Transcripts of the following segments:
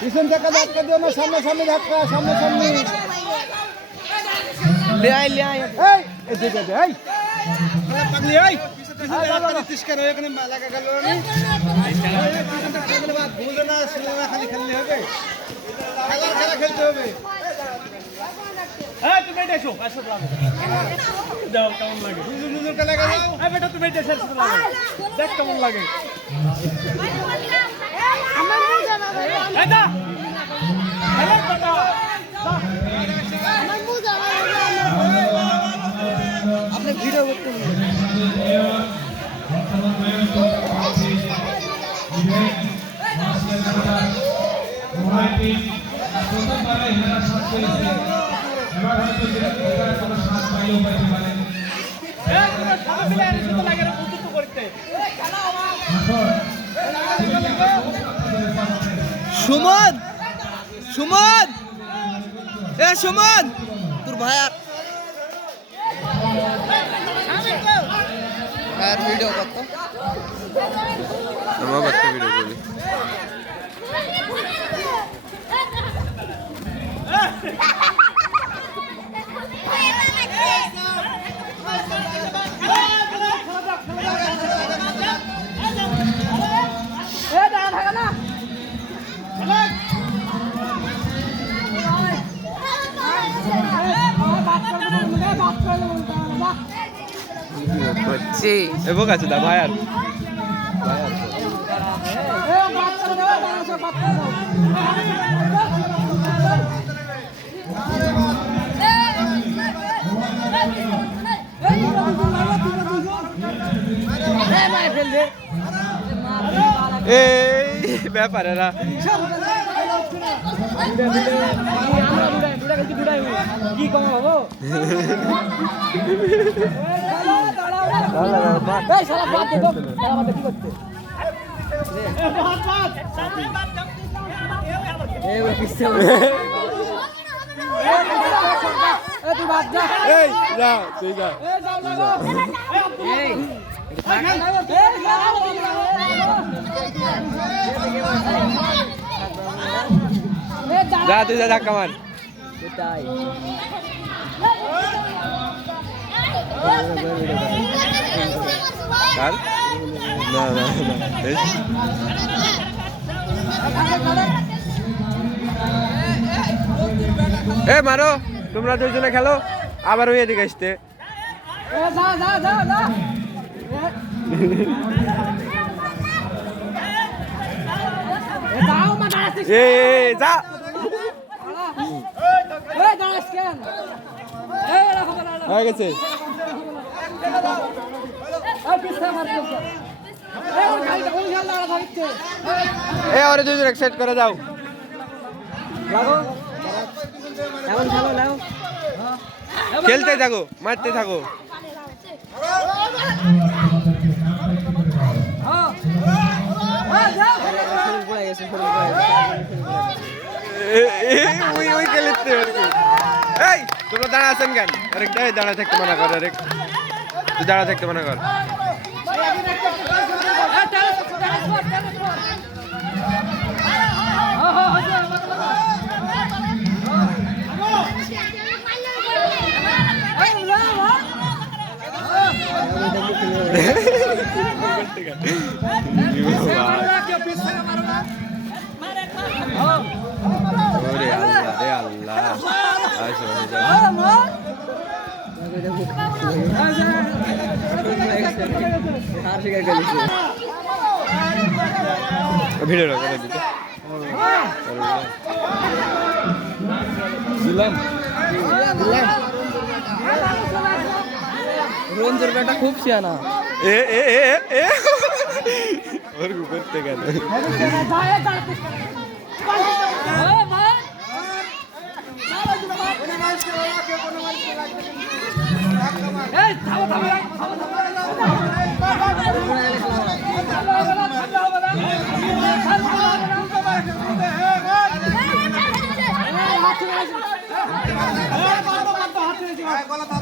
পিছন থেকে ধাক্কা দিও না, সামনে সামনে ধাক্কা, সামনে সামনে। ले आए ले आए এই এই দে দে এই পাগলি এই পিছন থেকে ধাক্কা দিছিস কেন? এখানে লাগা গেল না। পিছন থেকে থাকলে বাদ ভুলে না, সিনেমা খালি খেললে হবে, খেলা খেলতে হবে। এই তুমি এটা এসো আসো দাও কেমন লাগে নুজুর নুজুর কে লাগা দাও। এই বেটা তুমি এটা শেষ করে লাগো দেখ কেমন লাগে আমার মুখ জানা ভাই এই দা হ্যালো বেটা আমার মুখ জানা আপনি ভিডিও করতে এই তোমরা সবাই মিলে এর সাথে লাগে রে বন্ধুত্ব করতে সুমন সুমন এ সুমন তোর ভাই আর ভিডিও করত আমার বাচ্চা ভিডিও করি করছি এবো কাছে দা ভাইয়ার এই ব্যাপারেরা কি কমা বাবু এই শালা বাদ দে তো শালা বাদ দে কি করতে এই ওই পিছে এই তুই বাদ যা এই যা তুই যা এই যা তুই যা ধাক্কা মার এটাই কার না না না এই এ মারো তোমরা দুইজনে খেলো আবার ওই এদিকে আসতে যা যা যা যা যাও মা দাঁড়াচ্ছিস এ যা এই দাঁড়াস কেন এই রাখো দাঁড়া হয়ে গেছে এই পিছে মারছিস এই ওর গাড়িটা ওই গাড়ি দাঁড়া ধরছে এ ওরে দুইজন সেট করে দাও লাগো এখন খেলো নাও খেলতে থাকো মারতে থাকো শরীর পুড়ে গেছে শরীর পুড়ে গেছে ওই ওই খেলতে এই তোমরা দাঁড়া আছেন কেন আরেকটা দাঁড়া থাকতে মানা কর আরেক তুই দাঁড়া থাকতে মানা কর ওরে আল্লাহ রে আল্লাহ আসো ভিডিও করে দিতে দিলাম রঞ্জুর বেটা খুব সিয়ানা এ এ এ এ ওর করতে গেল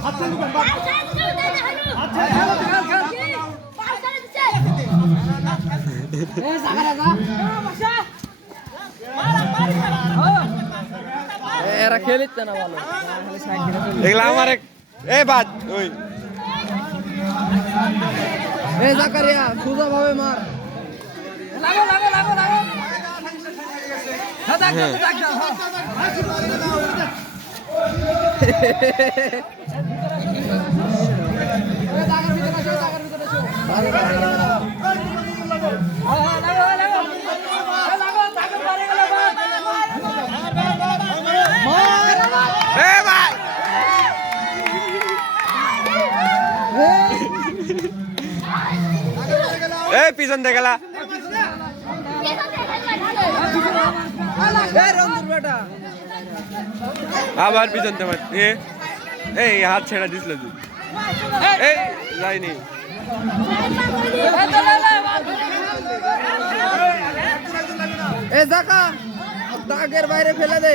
আচ্ছা এরা খেলিচ্ছে না ভালো এগুলা আমার এক এ বাদ ওই এ জাকারিয়া সোজা ভাবে মার লাগো লাগো লাগো লাগো হ্যাঁ দেখ দেখ এ ভাই এ পিছন থেকে গেলা আবার পিছন থেকে এই হাত ছেড়া দিছিল তুই এই যাইনি এ জাকা দাগের বাইরে ফেলে দে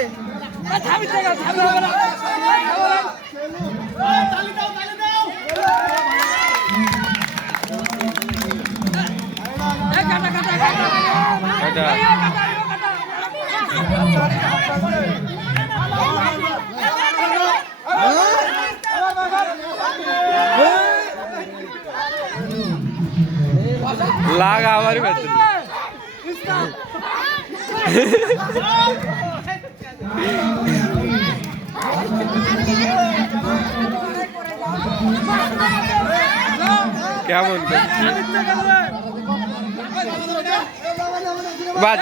লাগা আবার ভেতরে কেমন বাদ